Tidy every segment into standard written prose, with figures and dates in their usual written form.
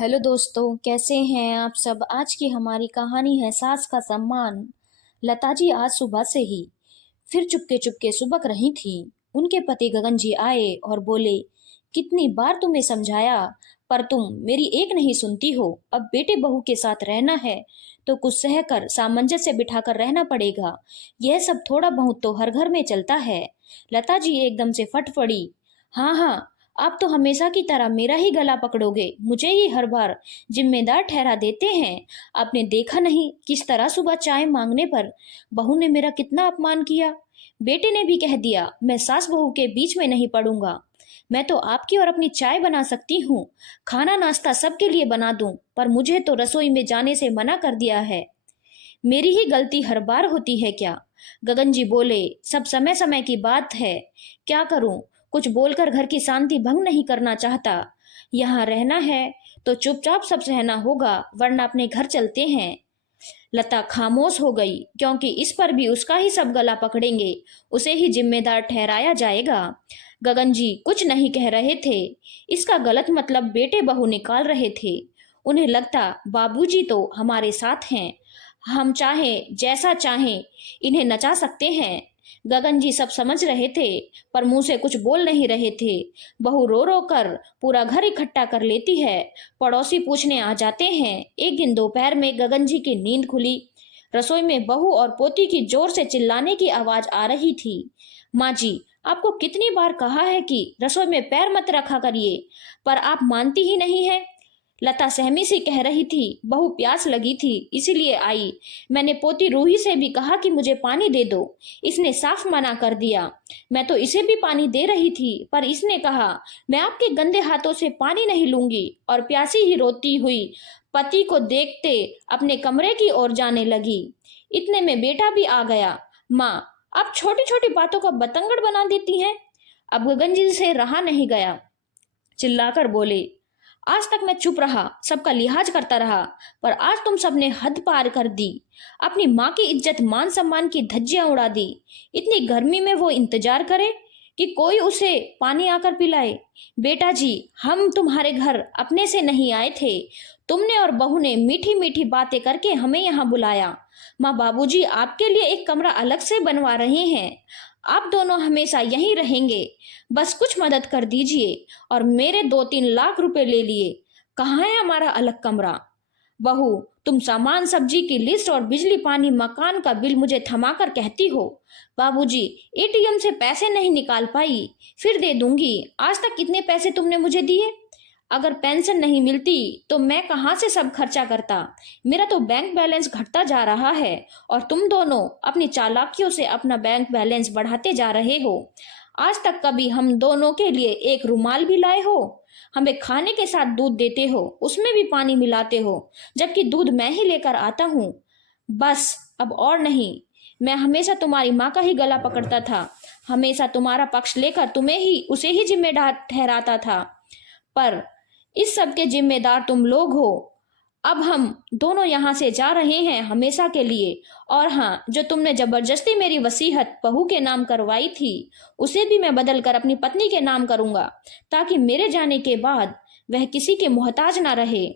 Hello दोस्तों, कैसे हैं आप सब। आज की हमारी कहानी है सास का सम्मान। लता जी आज सुबह से ही फिर चुपके चुपके सुबक रही थी। उनके पति गगन जी आए और बोले, कितनी बार तुम्हें समझाया, पर तुम मेरी एक नहीं सुनती हो। अब बेटे बहू के साथ रहना है तो कुछ सह कर सामंजस्य बिठाकर रहना पड़ेगा। यह सब थोड़ा बहुत तो हर घर में चलता है। लता जी एकदम से फट पड़ी। हाँ हाँ, आप तो हमेशा की तरह मेरा ही गला पकड़ोगे, मुझे ही हर बार जिम्मेदार ठहरा देते हैं। आपने देखा नहीं किस तरह सुबह चाय मांगने पर बहू ने मेरा कितना अपमान किया। बेटे ने भी कह दिया मैं सास बहू के बीच में नहीं पड़ूंगा। मैं तो आपकी और अपनी चाय बना सकती हूँ, खाना नाश्ता सबके लिए बना दूं, पर मुझे तो रसोई में जाने से मना कर दिया है। मेरी ही गलती हर बार होती है क्या। गगन जी बोले, सब समय समय की बात है। क्या करूं, कुछ बोलकर घर की शांति भंग नहीं करना चाहता। यहाँ रहना है तो चुपचाप सब सहना होगा, वरना अपने घर चलते हैं। लता खामोश हो गई, क्योंकि इस पर भी उसका ही सब गला पकड़ेंगे, उसे ही जिम्मेदार ठहराया जाएगा। गगन जी कुछ नहीं कह रहे थे। इसका गलत मतलब बेटे बहू निकाल रहे थे। उन्हें लगता बाबूजी तो हमारे साथ हैं, हम चाहें जैसा चाहें इन्हें नचा सकते हैं। गगन जी सब समझ रहे थे, पर मुंह से कुछ बोल नहीं रहे थे। बहू रो रो कर पूरा घर इकट्ठा कर लेती है। पड़ोसी पूछने आ जाते हैं। एक दिन दोपहर में गगन जी की नींद खुली। रसोई में बहू और पोती की जोर से चिल्लाने की आवाज आ रही थी। माँ जी, आपको कितनी बार कहा है कि रसोई में पैर मत रखा करिए, पर आप मानती ही नहीं है। लता सहमी सी कह रही थी, बहू प्यास लगी थी इसीलिए आई। मैंने पोती रूही से भी कहा कि मुझे पानी दे दो, इसने साफ मना कर दिया। मैं तो इसे भी पानी दे रही थी, पर इसने कहा मैं आपके गंदे हाथों से पानी नहीं लूंगी, और प्यासी ही रोती हुई पति को देखते अपने कमरे की ओर जाने लगी। इतने में बेटा भी आ गया। माँ, आप छोटी छोटी बातों का बतंगड़ बना देती हैं। अब गगन जी से रहा नहीं गया, चिल्लाकर बोले, आज तक मैं चुप रहा, सबका लिहाज करता रहा, पर आज तुम सबने हद पार कर दी। अपनी माँ की इज्जत मान सम्मान की धज्जियां उड़ा दी। इतनी गर्मी में वो इंतजार करे कि कोई उसे पानी आकर पिलाए। बेटा जी, हम तुम्हारे घर अपने से नहीं आए थे। तुमने और बहू ने मीठी मीठी बातें करके हमें यहाँ बुलाया। माँ, बाबूजी आपके लिए एक कमरा अलग से बनवा रहे हैं। आप दोनों हमेशा यहीं रहेंगे। बस कुछ मदद कर दीजिए। और मेरे 2-3 लाख रुपए ले लिए। कहाँ है हमारा अलग कमरा। बहू, तुम सामान सब्जी की लिस्ट और बिजली पानी मकान का बिल मुझे थमाकर कहती हो। बाबूजी, एटीएम से पैसे नहीं निकाल पाई, फिर दे दूंगी। आज तक कितने पैसे तुमने मुझे दिए। अगर पेंशन नहीं मिलती तो मैं कहाँ से सब खर्चा करता। मेरा तो बैंक बैलेंस घटता जा रहा है, और तुम दोनों अपनी चालाकियों से अपना बैंक बैलेंस बढ़ाते जा रहे हो। आज तक कभी हम दोनों के लिए एक रुमाल भी लाए हो। हमें खाने के साथ दूध देते हो, उसमें भी पानी मिलाते हो, जबकि दूध मैं ही लेकर आता हूँ। बस अब और नहीं। मैं हमेशा तुम्हारी माँ का ही गला पकड़ता था, हमेशा तुम्हारा पक्ष लेकर तुम्हें ही उसे ही जिम्मेदार ठहराता था, पर इस सब के जिम्मेदार तुम लोग हो। अब हम दोनों यहाँ से जा रहे हैं हमेशा के लिए। और हाँ, जो तुमने जबरदस्ती मेरी वसीयत बहू के नाम करवाई थी, उसे भी मैं बदल कर अपनी पत्नी के नाम करूंगा, ताकि मेरे जाने के बाद वह किसी के मोहताज ना रहे।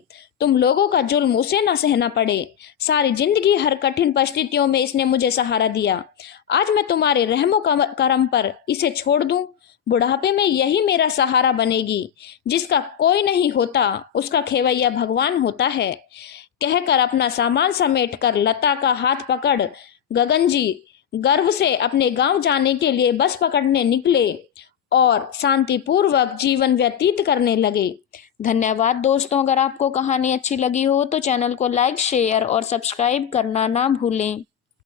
तुम लोगों का जुल्म उसे ना सहना पड़े। सारी जिंदगी हर कठिन परिस्थितियों में इसने मुझे सहारा दिया। आज मैं तुम्हारे रहमो करम पर इसे छोड़ दूं। बुढ़ापे में यही मेरा सहारा बनेगी। जिसका कोई नहीं होता उसका खेवैया भगवान होता है। कहकर अपना सामान समेट कर लता का हाथ पकड़ गगन जी गर्व से अपने गांव जाने के लिए बस पकड़ने निकले और शांतिपूर्वक जीवन व्यतीत करने लगे। धन्यवाद दोस्तों। अगर आपको कहानी अच्छी लगी हो तो चैनल को लाइक, शेयर और सब्सक्राइब करना ना भूलें।